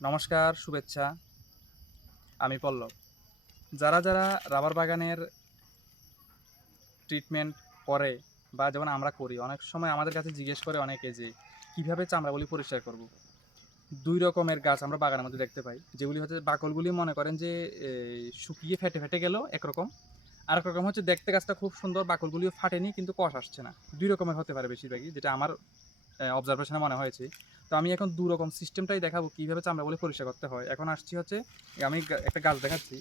নমস্কার, শুভেচ্ছা। আমি পল্লব। যারা রাবার বাগানের ট্রিটমেন্ট করে বা যেমন আমরা করি, অনেক সময় আমাদের কাছে জিজ্ঞেস করে অনেকে যে, "কিভাবে চামড়াগুলি পরিষ্কার করব?" ২ রকমের গাছ আমরা বাগানের মধ্যে দেখতে পাই। যেগুলি হচ্ছে বাকলগুলি মনে করেন যে শুকিয়ে ফেটে গেল একরকম। আরেক রকম হচ্ছে দেখতে গাছটা খুব সুন্দর, বাকলগুলিও ফাটেনি কিন্তু কষ আসছে না। ২ রকমের হতে পারে বেশিরভাগই, যেটা আমার অবজারভেশনে মনে হয়েছে। তো আমি এখন ২ রকম সিস্টেমটাই দেখাবো কিভাবে চামড়াগুলি পরিষ্কার করতে হয়। এখন আসছি হচ্ছে আমি একটা গাছ দেখাচ্ছি।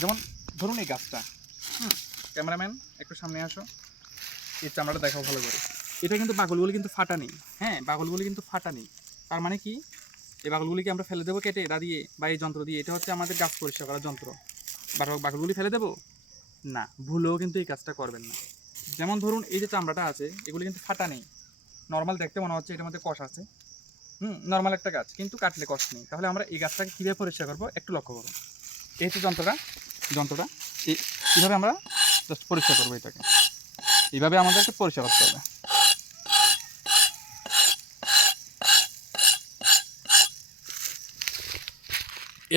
যেমন ধরুন এই গাছটা, হুম? ক্যামেরাম্যান একটু সামনে আসো। এর চামড়াটা দেখাও ভালো করে। এটা কিন্তু বাকলগুলি কিন্তু ফাটা নেই। হ্যাঁ? বাকলগুলি কিন্তু ফাটা নেই। তার মানে কি? এই বাকলগুলিকে আমরা ফেলে দেবো কেটে দা দিয়ে বা এই যন্ত্র দিয়ে? এটা হচ্ছে আমাদের গাছ পরিষ্কার করার যন্ত্র। বাকলগুলি ফেলে দেবো? না, ভুলেও কিন্তু এই কাজটা করবেন না। যেমন ধরুন এই যে চামড়াটা আছে, এগুলি কিন্তু ফাটা নেই। নরমাল দেখতে মনে হচ্ছে এটার মধ্যে কষ আছে। নরমাল একটা গাছ কিন্তু কাটলে কষ্ট নেই। তাহলে আমরা এই গাছটাকে কীভাবে পরিষ্কার করবো একটু লক্ষ্য করুন। এই হচ্ছে যন্ত্রটা কীভাবে আমরা জাস্ট পরিষ্কার করবো এটাকে। এইভাবে আমাদেরকে পরিষ্কার করতে হবে।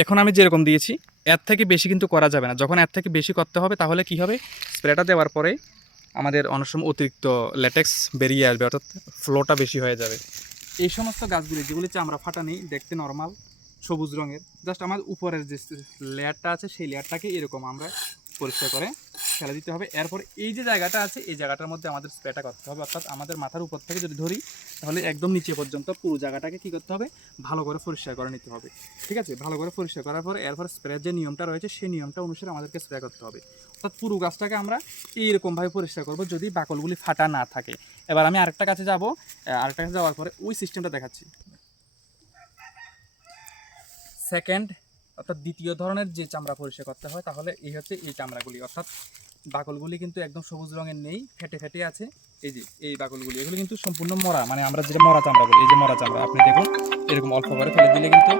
এখন আমি যেরকম দিয়েছি এর থেকে বেশি কিন্তু করা যাবে না। যখন এর থেকে বেশি করতে হবে তাহলে কি হবে, স্প্রেটা দেওয়ার পরে আমাদের অনেক সময় অতিরিক্ত ল্যাটেক্স বেরিয়ে আসবে, অর্থাৎ ফ্লোটা বেশি হয়ে যাবে। এই সমস্ত গাছগুলি যেগুলি চামড়া ফাটা নেই, দেখতে নর্মাল সবুজ রঙের, জাস্ট আমার উপরের যে লেয়ারটা আছে সেই লেয়ারটাকে এরকম আমরা পরিষ্কার করে ফেলে দিতে হবে। এরপর এই যে জায়গাটা আছে এই জায়গাটার মধ্যে আমাদের স্প্রেটা করতে হবে, অর্থাৎ আমাদের মাথার উপর থেকে যদি ধরি তাহলে একদম নিচে পর্যন্ত পুরো জায়গাটাকে কী করতে হবে, ভালো করে পরিষ্কার করে নিতে হবে। ঠিক আছে, ভালো করে পরিষ্কার করার পর এরপর স্প্রের যে নিয়মটা রয়েছে সেই নিয়মটা অনুসারে আমাদেরকে স্প্রে করতে হবে। অর্থাৎ পুরো গাছটাকে আমরা এইরকমভাবে পরিষ্কার করব যদি বাকলগুলি ফাটা না থাকে। এবার আমি আরেকটা কাছে যাব, আরেকটা কাছে যাওয়ার পরে ওই সিস্টেমটা দেখাচ্ছি। সেকেন্ড অর্থাৎ দ্বিতীয় ধরনের যে চামড়া পরিষ্কার করতে হয় তাহলে এই হচ্ছে এই চামড়াগুলি, অর্থাৎ বাকলগুলি কিন্তু একদম সবুজ রঙের নেই, ফেটে আছে। এই যে এই বাকলগুলি এগুলো কিন্তু সম্পূর্ণ মরা, মানে আমরা যেটা মরা চামড়া বলি, এই যে মরা চামড়া আপনি দেখুন এরকম অল্প করে ফেলে দিলে কিন্তু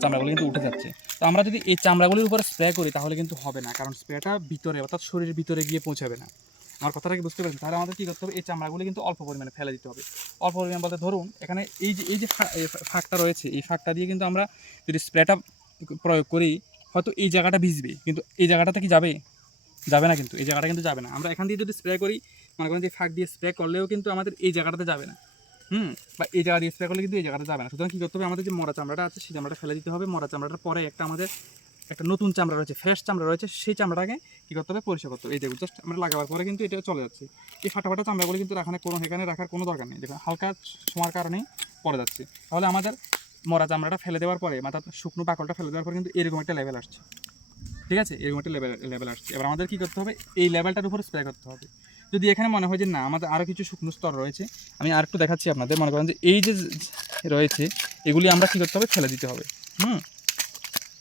চামড়াগুলি কিন্তু উঠে যাচ্ছে। তো আমরা যদি এই চামড়াগুলির উপরে স্প্রে করি তাহলে কিন্তু হবে না, কারণ স্প্রেটা ভিতরে অর্থাৎ শরীরের ভিতরে গিয়ে পৌঁছাবে না। আমার কথাটা কি বুঝতে পারছেন? তাহলে আমাদের কী করতে হবে, এই চামড়াগুলি কিন্তু অল্প পরিমাণে ফেলে দিতে হবে। অল্প পরিমাণ বলতে ধরুন এখানে এই যে ফাঁকটা রয়েছে, এই ফাঁকটা দিয়ে কিন্তু আমরা যদি স্প্রেটা প্রয়োগ করি হয়তো এই জায়গাটা ভিজবে, কিন্তু এই জায়গাটাতে কি যাবে? যাবে না, কিন্তু এই জায়গাটা কিন্তু যাবে না। আমরা এখান দিয়ে যদি স্প্রে করি, মনে করেন যে ফাঁক দিয়ে স্প্রে করলেও কিন্তু আমাদের এই জায়গাটাতে যাবে না। বা এই জায়গা দিয়ে স্প্রে করলে কিন্তু এই জায়গাটা যাবে না। সুতরাং কী করতে হবে, আমাদের যে মরা চামড়াটা আছে সেই চামড়াটা ফেলে দিতে হবে। মরা চামড়াটার পরে আমাদের একটা নতুন চামড়া রয়েছে, ফ্রেশ চামড়া রয়েছে, সেই চামড়াটাকে কী করতে হবে, পরিষ্কার করতে হবে। এই দেখুন জাস্ট আমরা লাগাবার পরে কিন্তু এটা চলে যাচ্ছে। এই ফাটা চামড়াগুলো কিন্তু এখানে রাখার কোনো দরকার নেই। দেখুন হালকা ছোঁয়ার কারণেই পড়ে যাচ্ছে। তাহলে আমাদের মরা চামড়াটা ফেলে দেওয়ার পরে, অর্থাৎ শুকনো বাকলটা ফেলে দেওয়ার পরে কিন্তু এরকম একটা লেভেল আসছে। ঠিক আছে, এরকম একটা লেভেল আসছে। এবার আমাদের কী করতে হবে, এই লেভেলটার উপরে স্প্রে করতে হবে। যদি এখানে মনে হয় যে না আমাদের আরও কিছু শুকনো স্তর রয়েছে, আমি আরেকটু দেখাচ্ছি আপনাদের। মনে করেন যে এই যে রয়েছে এগুলি আমরা কী করতে হবে, ফেলে দিতে হবে।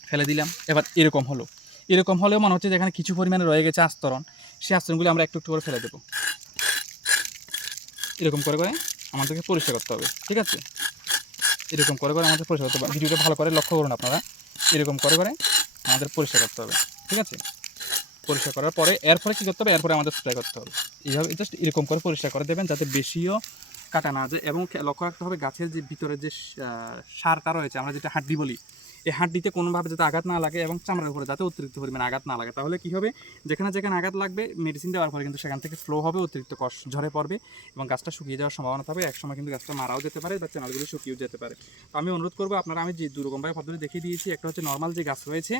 ফেলে দিলাম। এবার এরকম হলেও মনে হচ্ছে যে এখানে কিছু পরিমাণে রয়ে গেছে আস্তরণ, সেই আস্তরণগুলি আমরা একটু করে ফেলে দেবো। এরকম করে আমাদেরকে পরিষ্কার করতে হবে। ঠিক আছে, এরকম করে আমাদের পরিষ্কার করতে হবে। ভিডিওটা ভালো করে লক্ষ্য করুন আপনারা, এরকম করে আমাদের পরিষ্কার করতে হবে। ঠিক আছে, পরিষ্কার করার পরে এরপরে কী করতে হবে, এরপরে আমাদের স্প্রে করতে হবে। এইভাবে জাস্ট এরকম করে পরিষ্কার করে দেবেন যাতে বেশিও কাটা না যায়। এবং লক্ষ্য রাখতে হবে গাছের যে ভিতরে যে সারটা রয়েছে, আমরা যেটা হাড্ডি বলি, এই হাড্ডিতে কোনোভাবে যাতে আঘাত না লাগে এবং চামড়ার উপরে যাতে অতিরিক্ত পরিমাণে আঘাত না লাগে। তাহলে কী হবে, যেখানে আঘাত লাগবে মেডিসিন দেওয়ার পরে কিন্তু সেখান থেকে ফ্লো হবে, অতিরিক্ত কষ ঝরে পড়বে এবং গাছটা শুকিয়ে যাওয়ার সম্ভাবনা থাকবে। একসময় কিন্তু গাছটা মারাও যেতে পারে বা চ্যানেলগুলো শুকিয়েও যেতে পারে। তো আমি অনুরোধ করবো আপনারা, আমি যে দুরকমভাবে পদ্ধতি দেখিয়ে দিয়েছি, একটা হচ্ছে নর্মাল যে গাছ রয়েছে,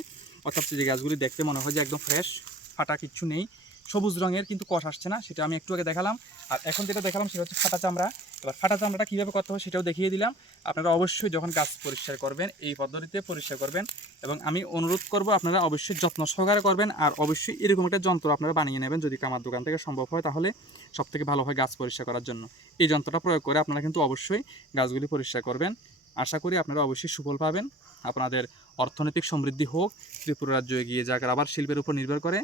অর্থাৎ যে গাছগুলি দেখতে মনে হয় যে একদম ফ্রেশ, ফাটা কিচ্ছু নেই, সবুজ রঙের কিন্তু কষ আসছে না, সেটা আমি একটু আগে দেখালাম। আর এখন যেটা দেখালাম সেটা হচ্ছে ফাটা চামড়া। এবার ফাটা চামড়াটা কীভাবে করতে হবে সেটাও দেখিয়ে দিলাম। আপনারা অবশ্যই যখন গাছ পরিষ্কার করবেন এই পদ্ধতিতে পরিষ্কার করবেন, এবং আমি অনুরোধ করব আপনারা অবশ্যই যত্ন সহকারে করবেন। আর অবশ্যই এরকম একটা যন্ত্র আপনারা বানিয়ে নেবেন, যদি আমার দোকান থেকে সম্ভব হয় তাহলে সবথেকে ভালো হয় গাছ পরিষ্কার করার জন্য। এই যন্ত্রটা প্রয়োগ করে আপনারা কিন্তু অবশ্যই গাছগুলি পরিষ্কার করবেন। আশা করি আপনারা অবশ্যই সুফল পাবেন। আপনাদের অর্থনৈতিক সমৃদ্ধি হোক, ত্রিপুরা রাজ্য এগিয়ে যাক, রাবার শিল্পের উপর নির্ভর করে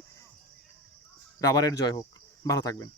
রাবারের জয় হোক। ভালো থাকবেন।